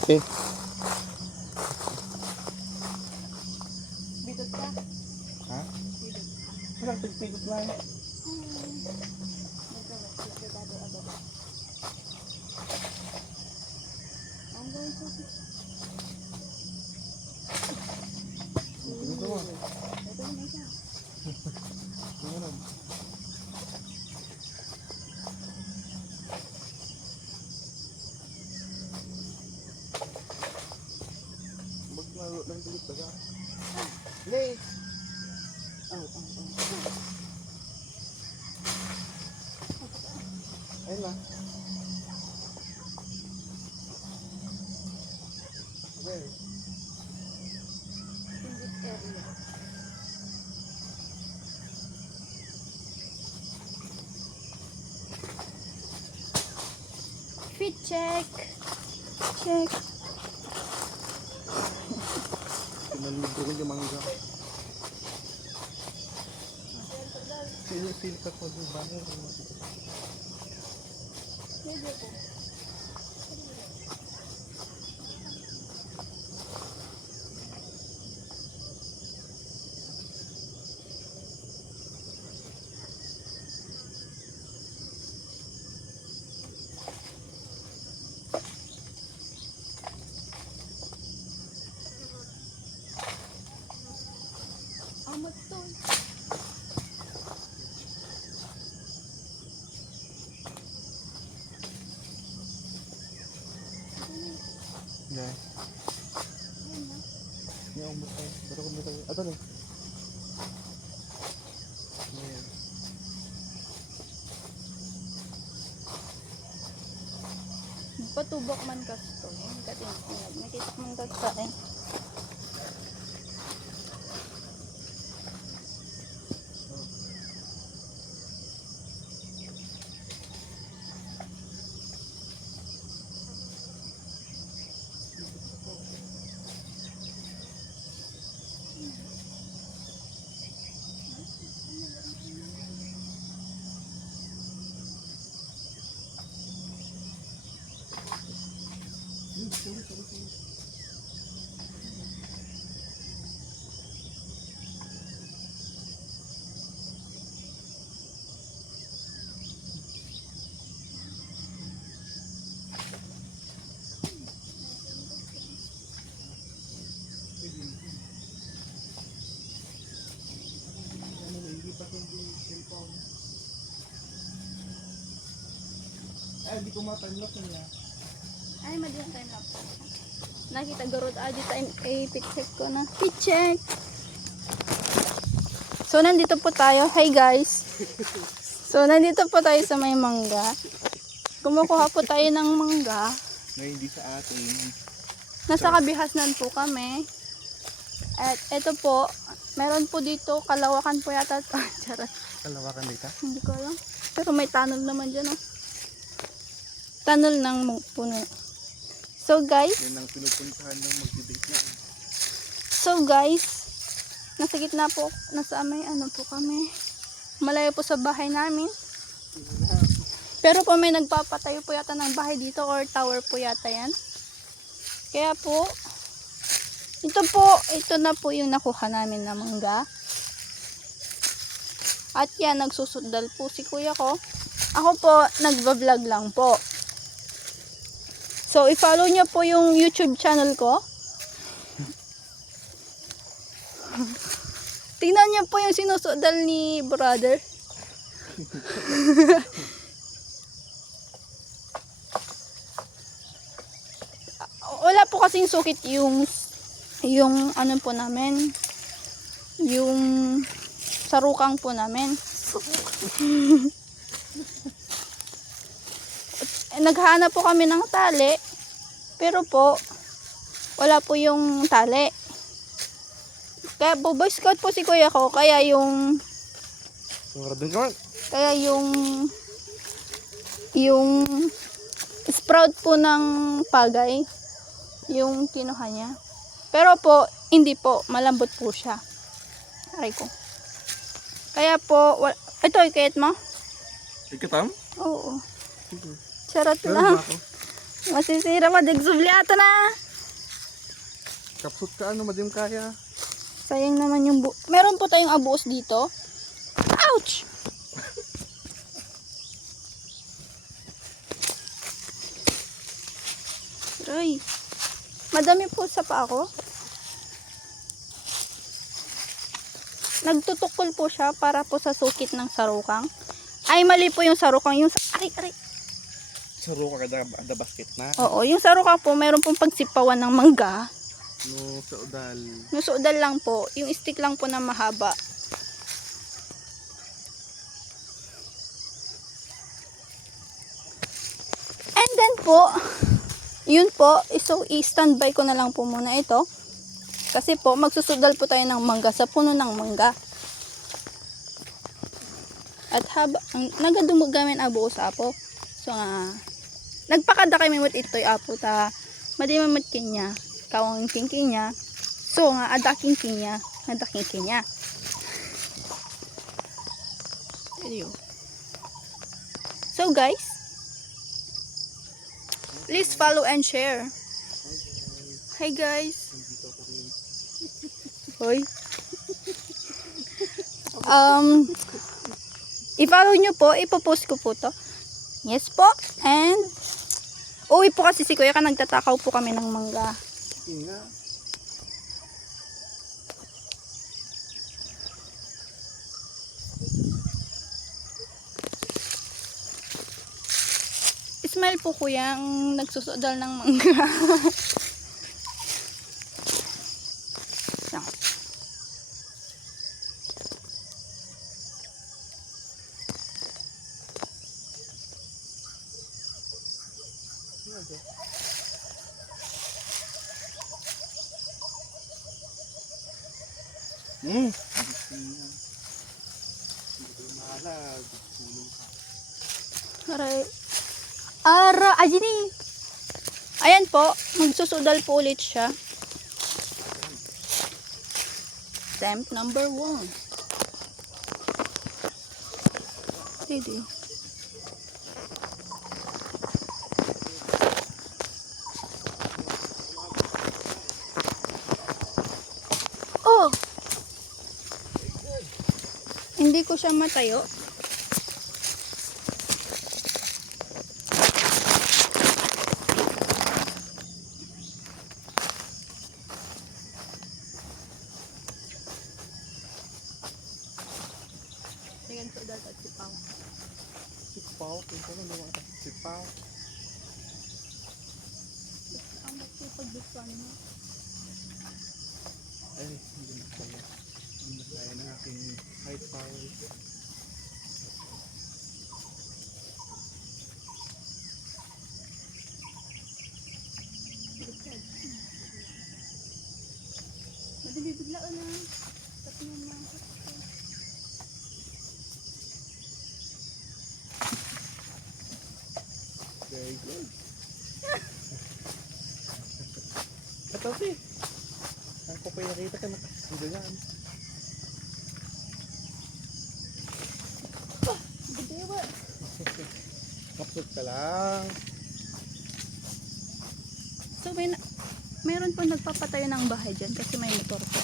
Okay. Bidot ka. Ha? Bidot. Walang pigpigit lang. I'm going to... Ito mo. Ito naman siya. Ano? Maglaro lang dito ba? Lay. Ayun na. Okay. In this area. Fit check. Check. Pinaligo ko yung mangga. Sili ka po doon ba? Medyo po. Amat to. Okay. Yung umot tayo. Baru ko tayo. Ato na. Ayan. Patubok man kasto. Nakita man kasta eh. Ay, hindi ko ma-timelock niya. Ay, madiyan tayo na po. Nakita garot adi tayo pick check ko na. Pick check! So, nandito po tayo. Hi guys! So, nandito po tayo sa may mangga. Kumukuha po tayo ng mangga. Na hindi sa atin. Nasa kabihasnan po kami. At ito po, meron po dito, kalawakan po yata. Charot. Kalawakan dito? Hindi ko alam. Pero may tunnel naman dyan. Oh. Tunnel ng puno. So guys, Yan ang pinupuntahan ng mag-debate na. so guys, nasa gitna po, nasa may ano po kami. Malayo po sa bahay namin. Pero po may nagpapatayo po yata ng bahay dito or tower po yata yan. Kaya po, ito na po yung nakuha namin na mangga. At yan, nagsusundal po si kuya ko. Ako po, nagbablog lang po. So, i-follow nyo po yung YouTube channel ko. Tingnan nyo po yung sinusundal ni brother. Wala po kasing sukit yung ano po namin, yung sarukang po namin. Naghahanap po kami ng tali, pero po wala po yung tali. Kaya po Boy Scout po si kuya ko, kaya yung sprout po ng pagay yung kinuha niya. Pero po, hindi po, malambot po siya. Aray ko. Kaya po, ito, ikayat mo? Ikatam? Oo. Charot lang. Masisira pa, digsubliato na. Kapsut ka ano, madim kaya. Sayang naman yung meron po tayong abuos dito. Ouch! Aray. Madami po sa pa ako. Nagtutukol po siya para po sa sukit ng sarukang. Ay, mali po yung sarukang. Yung, aray, aray. Saro ka kada the basket na. Oo, yung sarukang po, meron pong pagsipawan ng mangga. No, sa udal. Nusudal lang po. Yung stick lang po na mahaba. And then po, yun po, so i-standby ko na lang po muna ito. Kasi po, magsusudal po tayo ng mangga sa puno ng mangga. At nagadumugamin abo sa apo. So nagpakada kami mo't ito'y apo ta. Madimamat kinya. Kawang king niya. So adaking kinya. Adaking kinya. So guys, please follow and share. Hi guys. Hoy. I-follow nyo po, ipopost ko po to. Yes po. And uwi po kasi si Kuya ka, nagtatakaw po kami ng mangga. Inga. Smile po Kuya ang nagsusudal ng mangga. Malag. Aray. Ara, ajini. Ayan po, magsusudal po ulit siya. Attempt number 1. Didi. Oh! Hindi ko siya matayo. Tingnan ko dahil at sipaw. Sipaw. Ito na naman kasi sipaw. Ang magpipagbukan mo. Ay, hindi na kaya. Hindi na kaya ng aking height power. Madali biglaan na. Tapos mo mga Very good. Katabi. Ako pa yung nakita ka na. Hindi yan. Bidewa. Kapsut ka lang. So meron po nagpapatayo ng bahay dyan kasi may motor po.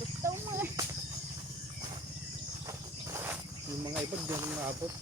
Butaw mo eh. Yung mga iba diyan naabot.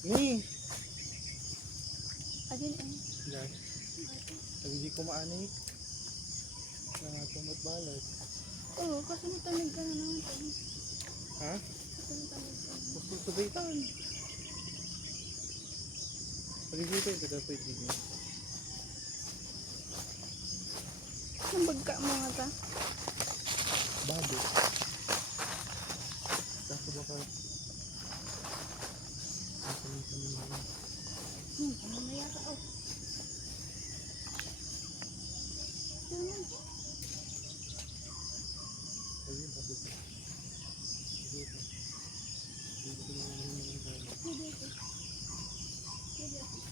Ni. Adin eh. Yan. Pag hindi ko maanay. Nangatumot balat. Oo, kasi matamig ka na naman tayo. Ha? Kasi matamig ka na. Gusto sabitan. Pag-ibigay ko dapat pwede niya. Ang bagka mo nga ta. Bago. Kaso baka Mamaya ka oh. ayun, bago ka. Dito. Dito ko na lang yung mga Pwede.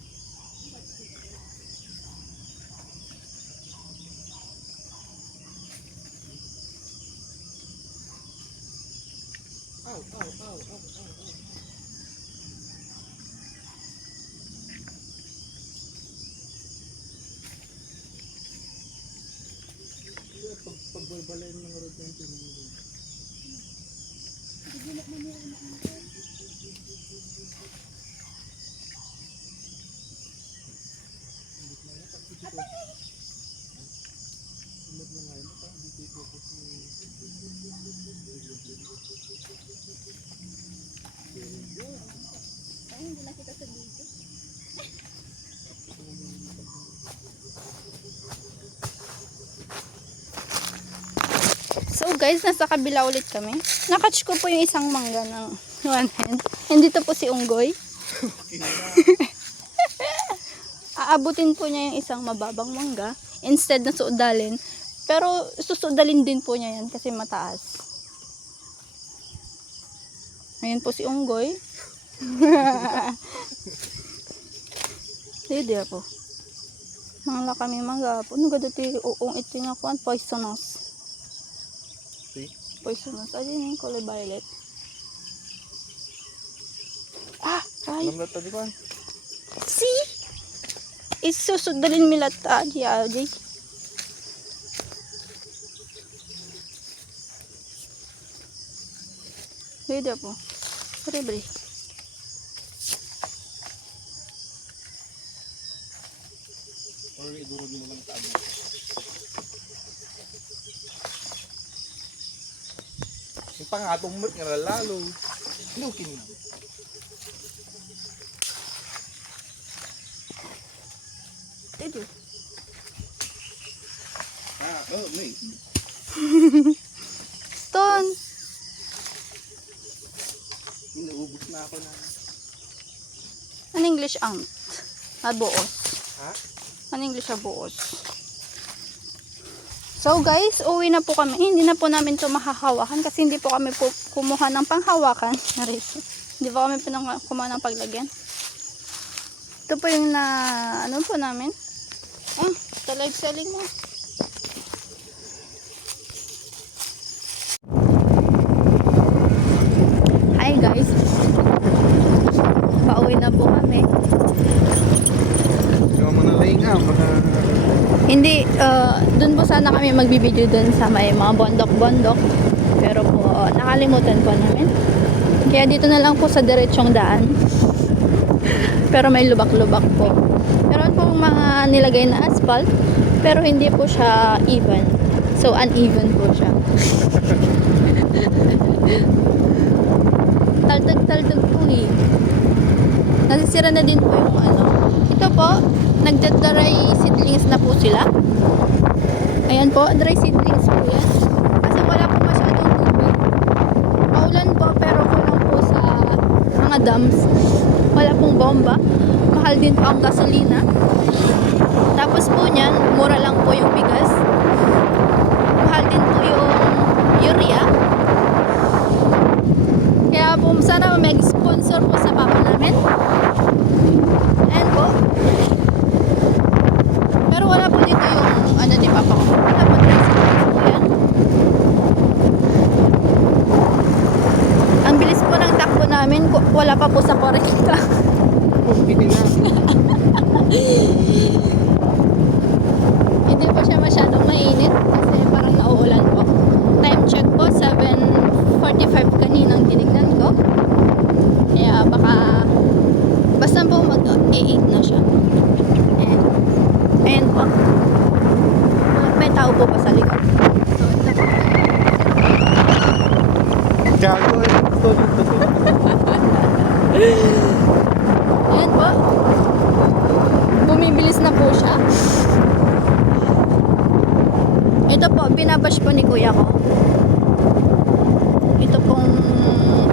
Pagbalbalay ng mga road ng pinili. Ay, hindi na kita sa video. So guys, nasa kabila ulit kami. Nakatch ko po yung isang mangga ng one hand. And dito po si Unggoy. Aabutin po niya yung isang mababang mangga instead na suudalin. Pero susudalin din po niya yan kasi mataas. Ayan po si Unggoy. Hindi po. Mga kami mangga po. Ano gado ti uong iti nga kuan poisonous. Poisonous. Ayun yung color violet. Ah! Ay! Alam na ito, di ba? See? Isusudalin milat di Aji. Pwede po. Libre. Or iduro din mo lang tabi. Yung pangatong mo nga lalo. Lukin na. Ito. May. Stone. Inuubos na ako na. An English ant. Buos. Ha? An English buos. So guys, uwi na po kami. Hindi na po namin ito mahahawakan kasi hindi po kami po kumuha ng panghawakan. Hindi po kami kumuha ng paglagyan. Ito po yung ano po namin. Sa live selling mo. Hi guys. Pauwi na po kami. Yung mga lainga, mga... Hindi, dun po sana kami magbibideo dun sa may mga bondok-bondok. Pero po, nakalimutan po namin. Kaya dito na lang po sa diretsong daan. Pero may lubak-lubak po. Meron po mga nilagay na asphalt. Pero hindi po siya even. So, uneven po siya. Taltag-taltag po eh. Nasisira na din po yung ano. Ito po, nagda-dry seedlings na po sila. Ayan po, dry seedlings po yan. Kasi wala po masyadong tubig. Maulan po, pero kulang po sa mga dams. Wala pong bomba. Mahal din po ang gasolina. Tapos po niyan, mura lang po yung bigas. Mahal din po yung urea. Kaya po, sana mag-sponsor po sa papa namin. Ayan po. Pero wala po dito yung ano ni papa ko. Wala po tricycles po yan. Ang bilis po ng takbo namin. Wala pa po sa 40. Hindi po siya masyadong mainit kasi parang nauulan po. Time check po, 7:45 kaninang tinignan ko. Kaya baka basta po mag-8 na siya. Ayan po. May tao po pa sa likod. So, ito po. Gago eh. Ayan po. Bumibilis na po siya. Ito po, binabash po ni kuya ko. Ito pong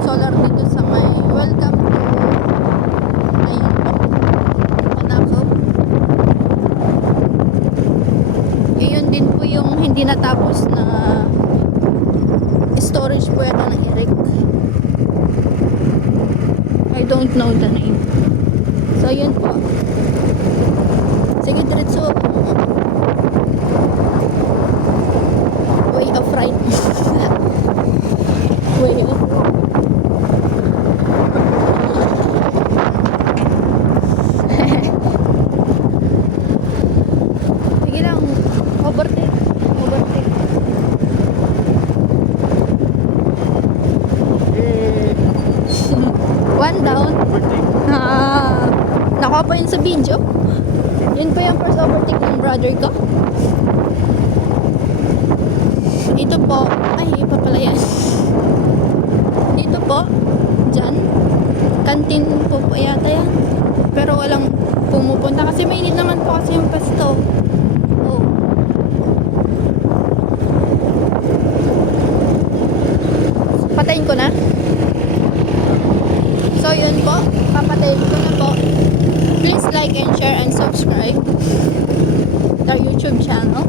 solar dito sa may welcome to ayun po. Monaco. Yun din po yung hindi natapos na storage po yata ng Eric. I don't know the name. So yun po. Sige, diretso. Way of right. Way of sa video. Yun po yung first overtake ng brother ko. Ito po, ay iba pala yan. Dito po, dyan. Kantin po po yata yan. Pero walang pumupunta kasi mainit naman po kasi yung pasto. Oh. Patayin ko na. So yun po, papatayin ko na po. Please like and share and subscribe to our YouTube channel.